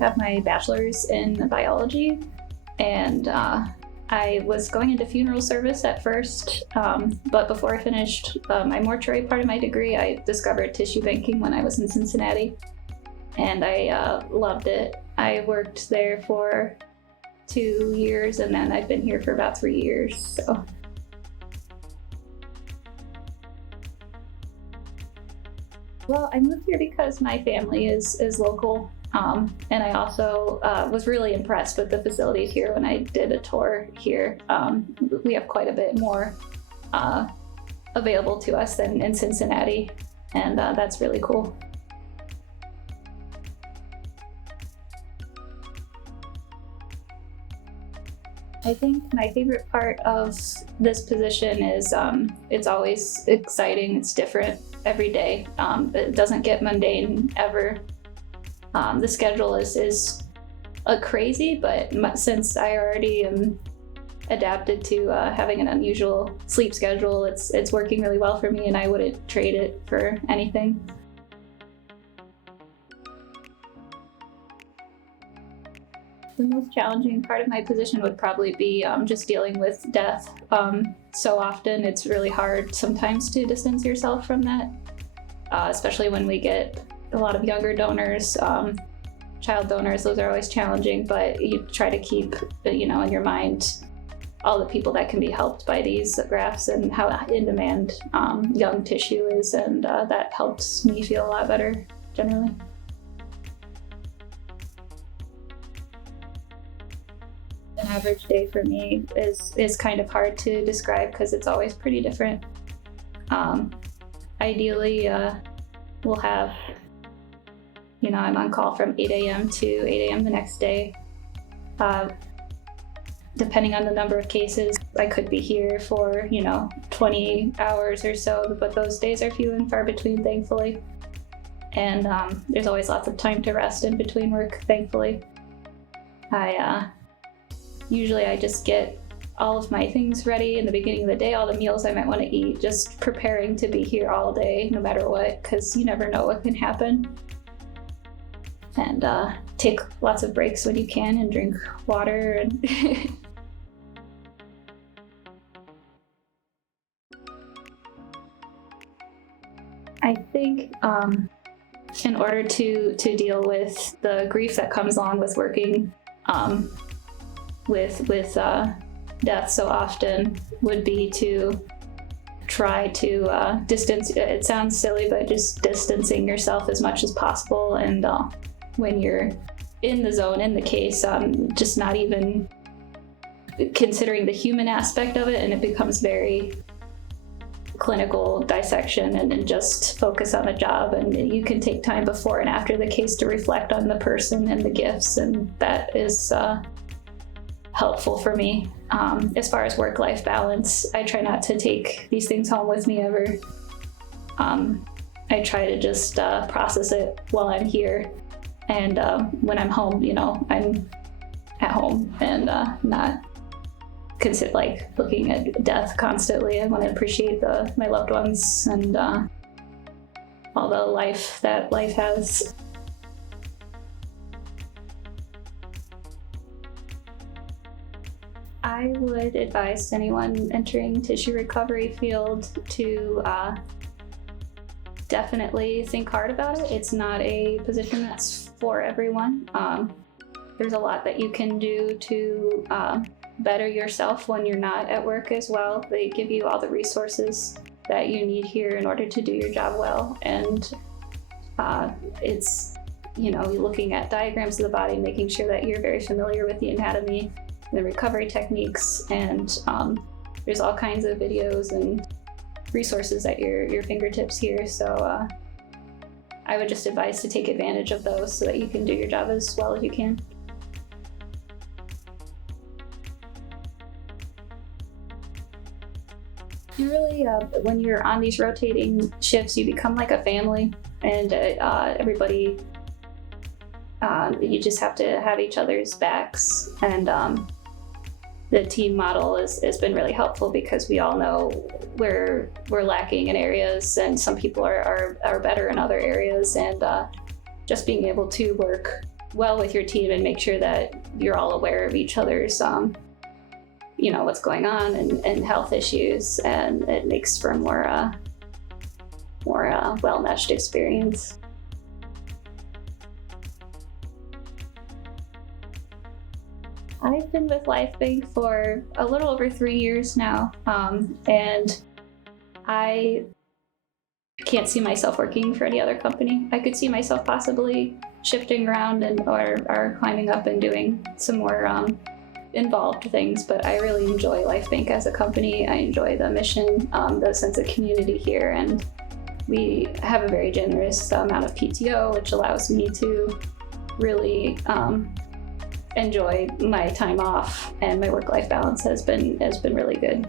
have my bachelor's in biology, and I was going into funeral service at first, but before I finished my mortuary part of my degree, I discovered tissue banking when I was in Cincinnati, and I loved it. I worked there for 2 years, and then I've been here for about 3 years. So. Well, I moved here because my family is local, and I also was really impressed with the facilities here when I did a tour here. We have quite a bit more available to us than in Cincinnati, and that's really cool. I think my favorite part of this position is it's always exciting, it's different every day. It doesn't get mundane ever. The schedule is crazy, but since I already am adapted to having an unusual sleep schedule, it's working really well for me, and I wouldn't trade it for anything. The most challenging part of my position would probably be just dealing with death. So often it's really hard sometimes to distance yourself from that, especially when we get a lot of younger donors, child donors. Those are always challenging, but you try to keep, in your mind all the people that can be helped by these grafts and how in demand young tissue is, and that helps me feel a lot better generally. An average day for me is kind of hard to describe because it's always pretty different. Ideally, we'll have, I'm on call from 8 a.m. to 8 a.m. the next day. Depending on the number of cases, I could be here for, 20 hours or so, but those days are few and far between, thankfully. And there's always lots of time to rest in between work, thankfully. Usually I just get all of my things ready in the beginning of the day, all the meals I might want to eat, just preparing to be here all day, no matter what, because you never know what can happen. And take lots of breaks when you can and drink water. And I think in order to deal with the grief that comes along with working with death so often would be to try to distance. It sounds silly, but just distancing yourself as much as possible. And when you're in the zone, in the case, just not even considering the human aspect of it, and it becomes very clinical dissection and just focus on the job. And you can take time before and after the case to reflect on the person and the gifts, and that is helpful for me. As far as work-life balance, I try not to take these things home with me ever. I try to just process it while I'm here, and when I'm home, I'm at home and not consider looking at death constantly. I want to appreciate my loved ones and all the life that life has. I would advise anyone entering tissue recovery field to definitely think hard about it. It's not a position that's for everyone. There's a lot that you can do to better yourself when you're not at work as well. They give you all the resources that you need here in order to do your job well. And it's, you're looking at diagrams of the body, making sure that you're very familiar with the anatomy, the recovery techniques, and there's all kinds of videos and resources at your fingertips here. So I would just advise to take advantage of those so that you can do your job as well as you can. You really, when you're on these rotating shifts, you become like a family, and everybody, you just have to have each other's backs. And the team model has been really helpful because we all know where we're lacking in areas, and some people are better in other areas, and just being able to work well with your team and make sure that you're all aware of each other's, what's going on and health issues, and it makes for a more well-meshed experience. I've been with Lifebanc for a little over 3 years now, and I can't see myself working for any other company. I could see myself possibly shifting around or climbing up and doing some more involved things, but I really enjoy Lifebanc as a company. I enjoy the mission, the sense of community here, and we have a very generous amount of PTO, which allows me to really enjoy my time off, and my work-life balance has been really good.